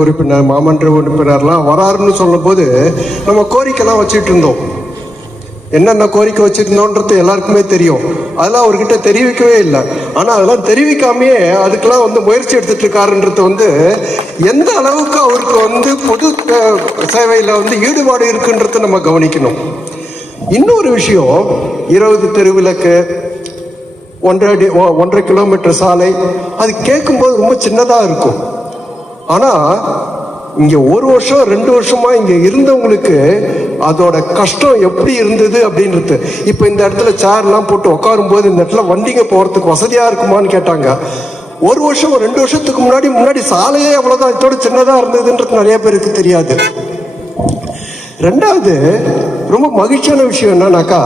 உறுப்பினர் மாமன்ற உறுப்பினர்லாம் வராருன்னு சொல்லும் போது நம்ம கோரிக்கைலாம் வச்சுட்டு இருந்தோம். என்னென்ன கோரிக்கை வச்சிருந்தோன்றது எல்லாருக்குமே தெரியும். அதெல்லாம் அவர்கிட்ட தெரிவிக்கவே இல்லை. ஆனால் அதெல்லாம் தெரிவிக்காமையே அதுக்கெல்லாம் முயற்சி எடுத்துட்டு இருக்காருன்றது எந்த அளவுக்கு அவருக்கு பொது சேவையில் ஈடுபாடு இருக்குன்றது நம்ம கவனிக்கணும். இன்னொரு விஷயம், 20 தெருவிளக்கு, 1.5 கிலோமீட்டர் சாலை, அது கேட்கும்போது ரொம்ப சின்னதாக இருக்கும். ஆனால் இங்கே 1 வருஷம் 2 வருஷமா இங்கே இருந்தவங்களுக்கு அதோட கஷ்டம் எப்படி இருந்தது அப்படின்றது. இப்போ இந்த இடத்துல சேர்லாம் போட்டு உட்காரும்போது இந்த இடத்துல வண்டிங்க போகிறதுக்கு வசதியாக இருக்குமான்னு கேட்டாங்க. 1 வருஷம் 2 வருஷத்துக்கு முன்னாடி சாலையே அவ்வளோதான், இதோட சின்னதாக இருந்ததுன்றது நிறைய பேருக்கு தெரியாது. ரெண்டாவது ரொம்ப மகிழ்ச்சியான விஷயம் என்னன்னாக்கா,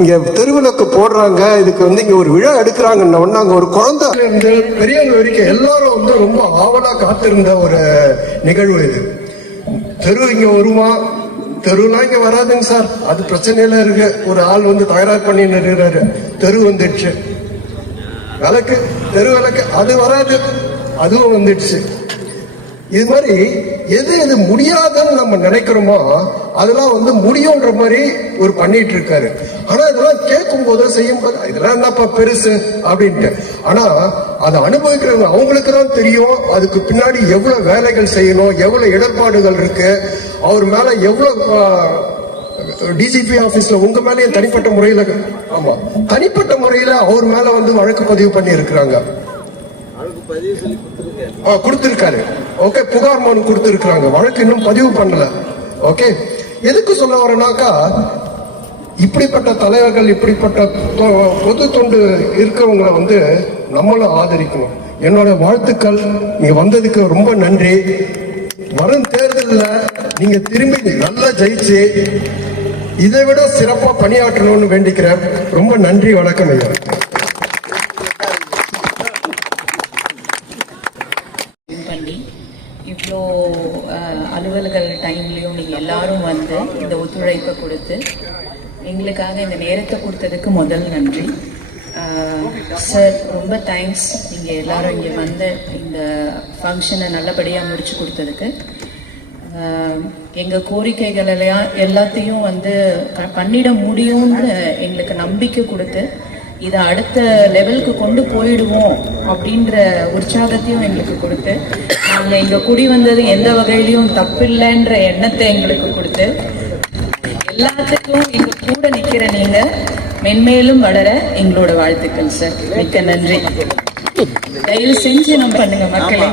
இங்கே தெருவிளக்கு போடுறாங்க, இதுக்கு இங்கே ஒரு விழா எடுக்கிறாங்கன்னா அங்கே ஒரு குழந்தை இருந்து பெரியவங்க வரைக்கும் எல்லாரும் ரொம்ப ஆவலாக காத்திருந்த ஒரு நிகழ்வு இது. தெரு இங்கே வருமா, தெருலாம் இங்கே வராதுங்க சார், அது பிரச்சனையில இருக்கு. ஒரு ஆள் தயார் பண்ணி நிறுறாரு, தெரு வந்துடுச்சு. விளக்கு, தெரு விளக்கு அது வராது, அதுவும் வந்துடுச்சு. இது மாதிரி எது எது முடியாதுன்னு நம்ம நினைக்கிறோமோ அதெல்லாம் முடியும்ன்ற மாதிரி ஒரு பண்ணிட்டு இருக்காரு. ஆனா இதெல்லாம் கேட்கும் போது செய்யும் போது இதெல்லாம் என்னப்பா பெருசு அப்படின்ட்டு. ஆனா அதை அனுபவிக்கிறவங்க அவங்களுக்கு தான் தெரியும் அதுக்கு பின்னாடி எவ்வளவு வேலைகள் செய்யணும், எவ்வளவு இடர்பாடுகள் இருக்கு. அவர் மேல எவ்வளவு டிஜிபி ஆபீஸ்ல உங்க மேலேயும் தனிப்பட்ட முறையில, ஆமா தனிப்பட்ட முறையில அவர் மேல வழக்கு பதிவு பண்ணி இருக்கிறாங்க, கொடுத்திருக்காரு. ஓகே, புகார் மனு கொடுத்திருக்காங்க, வழக்கு இன்னும் பதிவு பண்ணல. ஓகே, எதுக்கு சொல்ல வரேனாக்கா, இப்படிப்பட்ட தலைவர்கள், இப்படிப்பட்ட பொது தொண்டு இருக்கவங்களை நம்மளும் ஆதரிக்கணும். என்னோட வாழ்த்துக்கள். நீங்க வந்ததுக்கு ரொம்ப நன்றி. வரும் தேர்தலில் நீங்க திரும்பி நல்லா ஜெயிச்சு இதை விட சிறப்பா பணியாற்றணும்னு வேண்டிக்கிறேன். ரொம்ப நன்றி, வணக்கம் ஐயா. இவ்வளோ அலுவல்கள் டைம்லேயும் நீங்கள் எல்லாரும் இந்த ஒத்துழைப்பை கொடுத்து எங்களுக்காக இந்த நேரத்தை கொடுத்ததுக்கு முதல் நன்றி சார். ரொம்ப தேங்க்ஸ். நீங்கள் எல்லாரும் இங்கே இந்த ஃபங்க்ஷனை நல்லபடியாக முடிச்சு கொடுத்ததுக்கு. எங்கள் கோரிக்கைகள் எல்லாத்தையும் பண்ணிட முடியும்னு எங்களுக்கு நம்பிக்கை கொடுத்து இதை அடுத்த லெவலுக்கு கொண்டு போயிடுவோம் அப்படின்ற உற்சாகத்தையும் எங்களுக்கு கொடுத்து, நாங்கள் இங்கே குடி வந்தது எந்த வகையிலையும் தப்பில்லைன்ற எண்ணத்தை எங்களுக்கு கொடுத்து, எல்லாத்துக்கும் எங்கள் கூட நிற்கிற நீங்கள் மென்மேலும் வளர எங்களோட வாழ்த்துக்கள் சார். மிக்க நன்றி. தயவு செஞ்சு நம்ம பண்ணுங்க மக்களே.